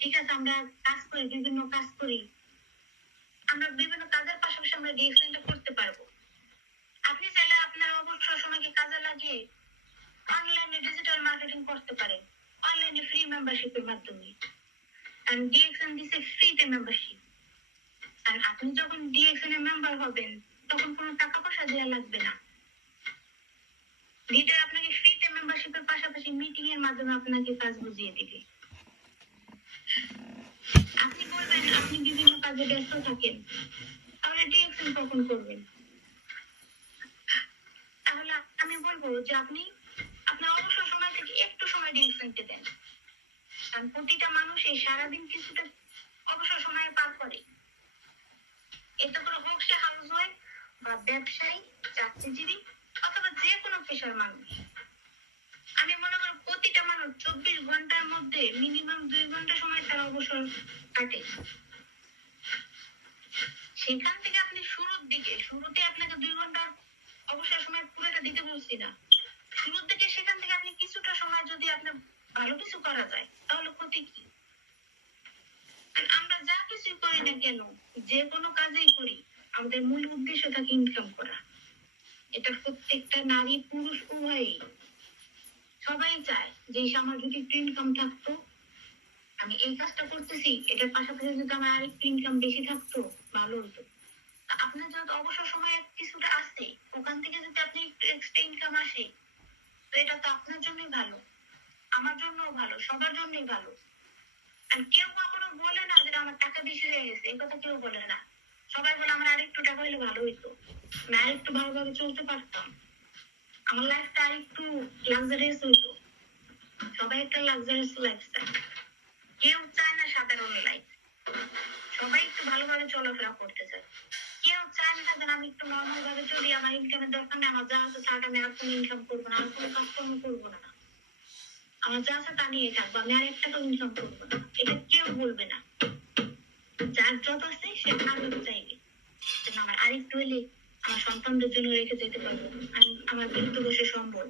ঠিক আছে, আমরা কাজ করি, বিভিন্ন কাজ করি, আমরা বিভিন্ন কাজের পাশাপাশি আমরা ডিএক্সএনটা করতে পারবো। আপনি চাইলে আপনার অবসর সময়কে কাজে লাগিয়ে অনলাইনে ডিজিটাল মার্কেটিং করতে পারেন, অনলাইনে ফ্রি মেম্বারশিপের মাধ্যমে। কারণ ডিএক্সএন দিছে ফ্রিতে মেম্বারশিপ। আর আপনি যখন ডিএক্সএন এর মেম্বার হবেন তখন কোনো টাকা পয়সা দেওয়া লাগবে না। লিডার আপনাকে ফ্রিতে মেম্বারশিপের পাশাপাশি মিটিং এর মাধ্যমে আপনাকে কাজ বুঝিয়ে দিবে। আপনি বলবেন আপনি বিভিন্ন কাজে ব্যস্ত থাকেন, তাহলে ডিএক্সএন কখন করবেন? তাহলে আমি বলবো যে আপনি আপনার অবসর সময় থেকে একটু সময় ডিএক্সএনকে দেন। কারণ প্রতিটা মানুষ এই সারাদিন কিছুটা অবসর সময় পার করে। এতে করে হোক সে হাউস ওয়াইফ বা ব্যবসায়ী, চাকরিজীবী অথবা যে কোনো পেশার মানুষ, আমি মনে করি প্রতিটা মানুষ 24 ঘন্টার মধ্যে মিনিমাম 2 ঘন্টা সময় তার অবসর কাটে। সেখান থেকে আপনি শুরুতে আপনাকে 2 ঘন্টা অবসর সময় পুরোটা দিতে বলছি না, শুরুর দিকে সেখান থেকে আপনি কিছুটা সময় যদি আপনার ভালো কিছু করা যায় তাহলে ক্ষতি কি? আমরা যা কিছু করি না কেন, যে কোনো কাজেই করি, আমাদের মূল উদ্দেশ্য থাকে ইনকাম করা। এটা প্রত্যেকটা নারী পুরুষ উভয়ই সবাই চায় যে আমার যদি একটু ইনকাম থাকতো, আমি এই কাজটা করতেছি, এটার পাশাপাশি যদি আমার আরেকটু ইনকাম বেশি থাকতো ভালো হতো। আপনার যত অবসর সময় কিছুটা আসে, ওখান থেকে যদি আপনি একটু এক্সট্রা ইনকাম আসে, তো এটা তো আপনার জন্যই ভালো, আমার জন্যও ভালো, সবার জন্যই ভালো। আর কেউ কখনো বলে না যে আমার টাকা বেশি হয়ে গেছে, এই কথা কেউ বলে না। সবাই বলে আমার আরেকটু টাকা হইলে ভালো হইতো, আমি আরেকটু ভালোভাবে চলতে পারতাম, আমার লাইফটা আরেকটু লাক্সারিয়াস হইতো। সবাই একটা লাক্সারিয়াস লাইফ চায়, কেউ চায় না সাধারণ লাইফ। সবাই একটু ভালোভাবে চলাফেরা করতে চায়, কেউ চায় না যে আমি একটু নর্মাল ভাবে চলি, আমার ইনকামের দরকার নেই, আমার যা আছে তার আমি আর কোনো ইনকাম করবো না, আর কোনো কাজকর্ম করবো না, আমার যা আছে তা নিয়ে থাকবো, আমি আর একটা ইনকাম করবো না। এটা কেউ বলবে না। যার যত আছে সে আরো চাইবে আমার আরেকটু হলে আমার সন্তানদের জন্য রেখে যেতে পারবো, আমি আমার বৃদ্ধ বসে সম্ভব।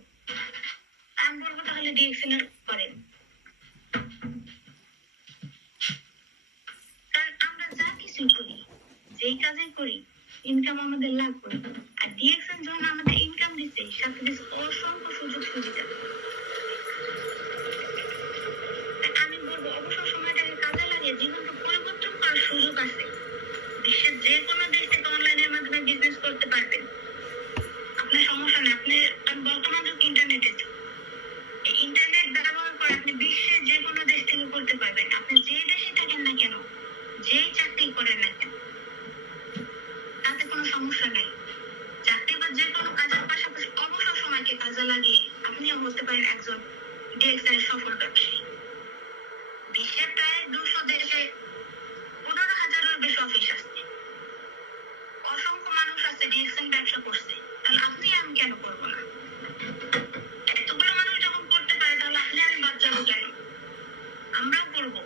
আমি বলবো তাহলে ডিএক্সএন করেন। কারণ আমরা যা কিছু করি, যেই কাজই করি, ইনকাম আমাদের লাগবে। আর ডিএক্সএন যখন আমাদের ইনকাম দিচ্ছে, সাথে দিচ্ছে অসংখ্য সুযোগ সুবিধা। আমি বলবো অবসর সময়টাকে কাজে লাগিয়ে জীবনকে পরিবর্তন করার সুযোগ আছে। বিশ্বের যে কোনো দেশ থেকে অনলাইনের মাধ্যমে বিজনেস করতে পারবেন, আপনার সমস্যা নেই। আপনি বর্তমান যুগ ইন্টারনেটের যুগ, ইন্টারনেট ব্যবহার করে আপনি বিশ্বের যে কোনো দেশ থেকে করতে পারবেন। আপনি যে দেশে থাকেন না কেন, যেই চাকরি করেন না কেন, তাতে কোনো সমস্যা নাই। চাকরি বা যে কোনো কাজের পাশাপাশি অবসর সময়কে কাজে লাগিয়ে আপনিও হতে পারেন একজন ডিএক্সএন এর সফল ব্যবসায়ী। বিশ্বের প্রায় 200 দেশে 15,000-এর বেশি অফিস আছে, অসংখ্য মানুষ আছে ডিএক্সএন ব্যবসা করছে, তাহলে আপনি আমি কেন করবো না? এতগুলো মানুষ যখন করতে পারে, তাহলে আপনি আমি বাদ যাবো কেন? আমরাও করবো।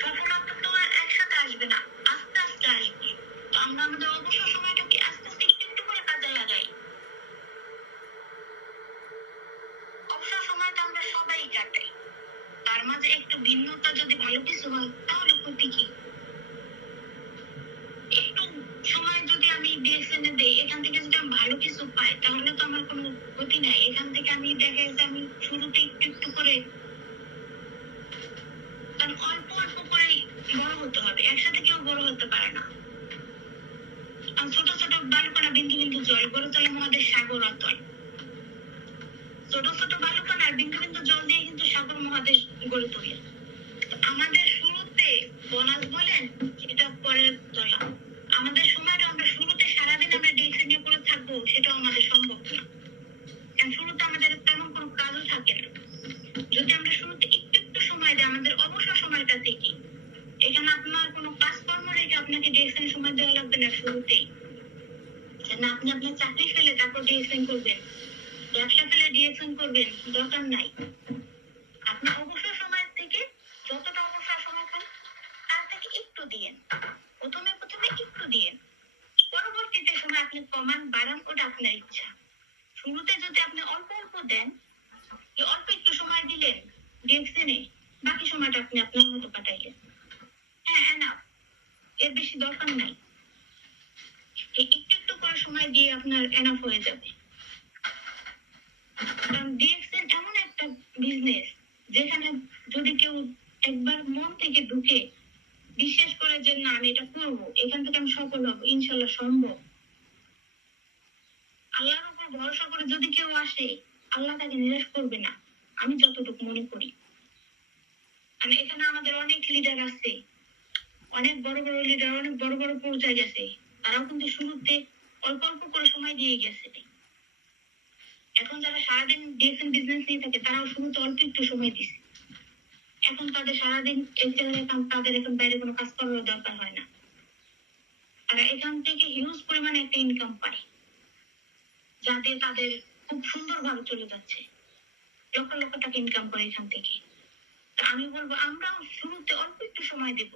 সফলতা তো আর একসাথে আসবে না, আস্তে আস্তে আসবে। তো আমরা আমাদের অবসর সময়টাকে আস্তে আস্তে একটু একটু করে কাজে লাগাই। অবসর সময়টা আমরা সবাই কাটাই, তার মাঝে একটু ভিন্নতা যদি ভালো কিছু হয় তাহলে ক্ষতি কি? একটু সময় যদি আমি ডিএক্সএন এ দেই, এখান থেকে যদি আমি ভালো কিছু পাই, তাহলে তো আমার কোনো ক্ষতি নাই। এখান থেকে আমি দেখা যাচ্ছে আমি শুরুতে একটু একটু করে, কারণ অল্প অল্প করেই বড় হতে হবে, একসাথে কেউ বড় হতে পারে না। ছোট ছোট বালুকণা বিন্দু বিন্দু জল গড়ে তোলে মহাদেশ সাগর অতল। ছোট ছোট বালুকণা আর বিন্দু বিন্দু জল দিয়ে কিন্তু সাগর মহাদেশ গড়ে তোলে। আমাদের শুরুতে বোনাস বলেন, সেটা পরের তোলা। আমাদের সময়টা আমরা শুরুতে সারাদিন আমরা ডিএক্সএন নিয়ে করে থাকবো, সেটাও আমাদের সম্ভব না। কারণ শুরুতে আমাদের তেমন কোনো কাজও থাকে না। যদি আমরা শুরুতে একটু একটু সময় দিই আমাদের অবসর সময়টা থেকে, এখানে আপনার কোনো কাজকর্ম রেখে আপনাকে ডিএক্সএন সময় দেওয়া লাগবে না শুরুতেই। না আপনি আপনার চাকরি ফেলে তারপর ডিএক্সএন করবেন, ব্যবসা ফেলে ডিএক্সএন করবেন, দরকার নাই। আপনি অবসর সময় থেকে যতটা অবসর সময় পান তার থেকে একটু দিয়েন, প্রথমে একটু দিয়েন, পরবর্তীতে সময় আপনি কমান বাড়ান, ওটা আপনার ইচ্ছা। শুরুতে যদি আপনি অল্প অল্প দেন, অল্প একটু সময় দিলেন ডিএক্সএনে, বাকি সময়টা আপনি আপনার মতো কাটাইলেন। হ্যাঁ, এনাফ, এর বেশি দরকার নাই। এই একটু একটু করে সময় দিয়ে আপনার এনাফ হয়ে যাবে। কারণ ডিএক্সএল এমন একটা বিজনেস যেখানে যদি কেউ একবার মন থেকে ঢুকে বিশ্বাস করে যে না আমি এটা করবো, এখান থেকে আমি সফল হবো, ইনশাল্লাহ সম্ভব। আল্লাহর উপর ভরসা করে যদি কেউ আসে, আল্লাহ তাকে নিরাশ করবে না, আমি যতটুকু মনে করি। মানে এখানে আমাদের অনেক লিডার আছে, অনেক বড় বড় লিডার, অনেক বড় বড় পর্যায়ে গেছে, তারাও কিন্তু শুরুতে অল্প অল্প করে সময় দিয়ে গেছে। এখন যারা সারাদিন ডিএক্সএল বিজনেস নিয়ে থাকে তারাও শুরুতে অল্প একটু সময় দিছে, এখন তাদের সারাদিন এক জায়গায় তাদের এখন বাইরে কোনো কাজ করার দরকার হয় না। তারা এখান থেকে হিউজ পরিমাণে একটা ইনকাম পায়, যাতে তাদের খুব সুন্দরভাবে চলে যাচ্ছে, লক্ষ লক্ষ টাকা ইনকাম করে এখান থেকে। তো আমি বলবো আমরা শুরুতে অল্প একটু সময় দেব,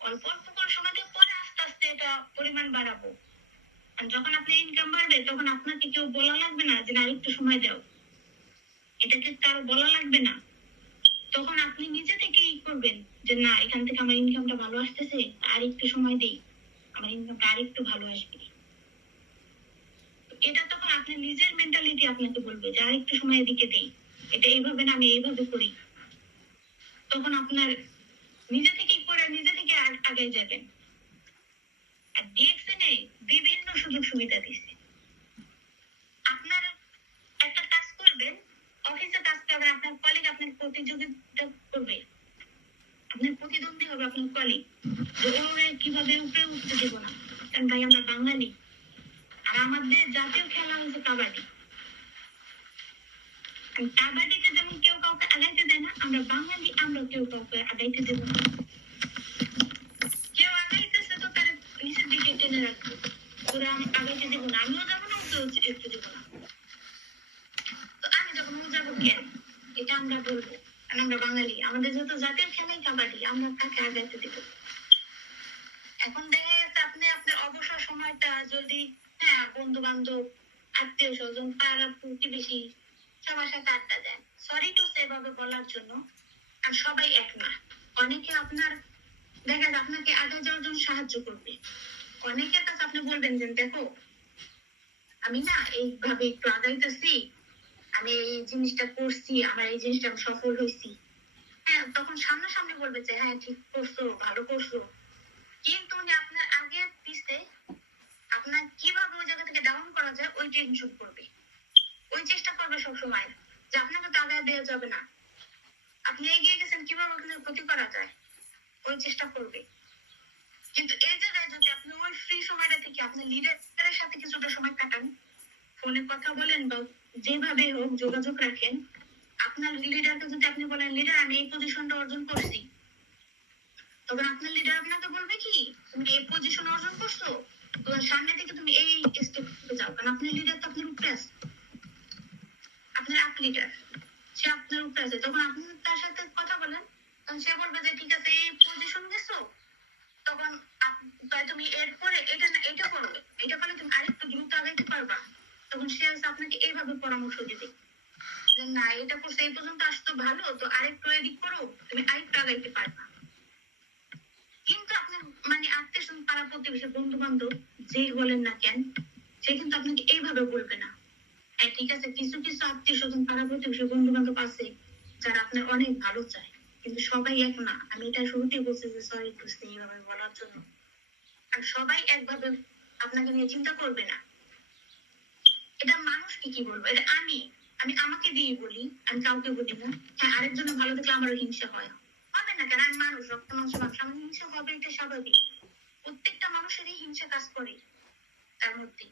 অল্প অল্প করে সময় দেব, পরে আস্তে আস্তে এটা পরিমাণ বাড়াবো। আর যখন আপনার ইনকাম বাড়বে তখন আপনাকে কেউ বলা লাগবে না যে আরেকটু সময় দাও, এটাকে কারো বলা লাগবে না। তখন আপনি নিজে থেকেই করবেন যে না এখান থেকে আমার ইনকামটা ভালো আসতেছে, আর একটু সময় দেই, আমার ইনকামটা আর একটু ভালো আসবে। এটা তখন আপনার নিজের মেন্টালিটি আপনাকে বলবে যে আর একটু সময় এদিকে দেই, এটা এইভাবে না আমি এইভাবে করি। তখন আপনার নিজে থেকেই করে নিজে থেকে আগে যাবেন। আর ডিএক্সএন বিভিন্ন সুযোগ সুবিধা দিচ্ছে। আপনার একটা কাজ করবেন, অফিসে কাজ করবেন, আপনার কলিগ আপনার প্রতিযোগিতা করবে, আপনার প্রতিদ্বন্দ্বী হবে আপনার কলিগ, যে ওরে কিভাবে উপরে উঠতে দেবো না। কারণ ভাই আমরা বাঙালি, আর আমাদের জাতীয় খেলা হচ্ছে কাবাডি। কাবাডিতে যেমন কেউ কাউকে আগাইতে দেয় না, আমরা বাঙালি আমরা কেউ কাউকে আগাইতে দেব না। কেউ আগাইতেছে তো তার নিচের দিকে টেনে রাখবো, ওরা আগাইতে দেবো না, আমিও যাবো না, কেউ একটু দেবো না। তো আমি যখন ও যাবো কেন, এটা আমরা বলবো, কারণ আমরা বাঙালি, আমাদের যত জাতীয় খেলাই কাবাডি, আমরা কাকে আগাইতে দেবো। এখন দেখা যাচ্ছে আপনি আপনার অবসর সময়টা যদি হ্যাঁ বন্ধু বান্ধব আত্মীয় স্বজন পাড়া প্রতিবেশী সবার সাথে আড্ডা দেন, সরি টু সেভাবে বলার জন্য, আর সবাই এক না। অনেকে আপনার দেখা যায় আপনাকে আগে যাওয়ার জন্য সাহায্য করবে, অনেকের কাছে আপনি বলবেন যে দেখো আমি না এইভাবে একটু আগাইতেছি, আমি এই জিনিসটা করছি, আমার এই জিনিসটা আমি সফল হয়েছি। হ্যাঁ তখন সামনাসামনি বলবে যে হ্যাঁ ঠিক করছো, ভালো করছো, কিন্তু উনি আপনার আগে পিছে আপনার কিভাবে ওই জায়গা থেকে ডাউন করা যায় ওই টেনশন করবে, ওই চেষ্টা করবে সবসময় যে আপনাকে তো আগে দেওয়া যাবে না, আপনি এগিয়ে গেছেন কিভাবে আপনার ক্ষতি করা যায় ওই চেষ্টা করবে। কিন্তু এই জায়গায় যদি আপনি ওই ফ্রি সময়টা থেকে আপনার লিডারের সাথে কিছুটা সময় কাটান, ফোনে কথা বলেন বা যেভাবে হোক যোগাযোগ রাখেন, আপনার লিডারকে যদি আপনি বলেন লিডার আমি এই পজিশনটা অর্জন করছি, তখন আপনার লিডার আপনাকে বলবে কি তুমি এই পজিশন অর্জন করছো, তোমার সামনে থেকে তুমি এই স্টেপে যাও, কারণ আপনার লিডার তো আপনার উপরে আছে, আপনার আপ লিডার, সে আপনার উপরে আছে। তখন আপনি তার সাথে কথা বলেন, তখন সে বলবে যে ঠিক আছে এই পজিশন গেছো, তখন তুমি এরপরে এটা না এটা করো, এটা করলে তুমি আরেকটু দ্রুত আগাইতে পারবা। তখন সে আপনাকে এইভাবে পরামর্শ দিবে যে না এটা করছে এই পর্যন্ত আসতো ভালো, তো আরেকটু এদিক করো, তুমি আরেকটু আগাইতে পারবা। কিন্তু আপনার মানে আত্মীয় স্বজন পাড়া প্রতিবেশী বন্ধু বান্ধব যেই বলেন না কেন, সে কিন্তু আপনাকে এইভাবে বলবে না। হ্যাঁ ঠিক আছে কিছু কিছু আত্মীয় স্বজন পাড়া প্রতিবেশী বন্ধু বান্ধব আছে যারা আপনার অনেক ভালো চায়, কিন্তু সবাই এক না, আমি এটা শুরুতেই বলছি যে সরি টু সে এইভাবে বলার জন্য। আর সবাই একভাবে আপনাকে নিয়ে চিন্তা করবে না, এটা মানুষকে কি বলবো, এটা আমি আমি আমাকে দিয়ে বলি, আমি কাউকে বলি না। হ্যাঁ আরেকজনের ভালো দেখলে আমারও হিংসা হয়, হবে না কেন, আমি মানুষ, রক্ত মাংস মানুষ, আমার হিংসা হবে, এটা স্বাভাবিক। প্রত্যেকটা মানুষেরই হিংসা কাজ করে তার মধ্যে।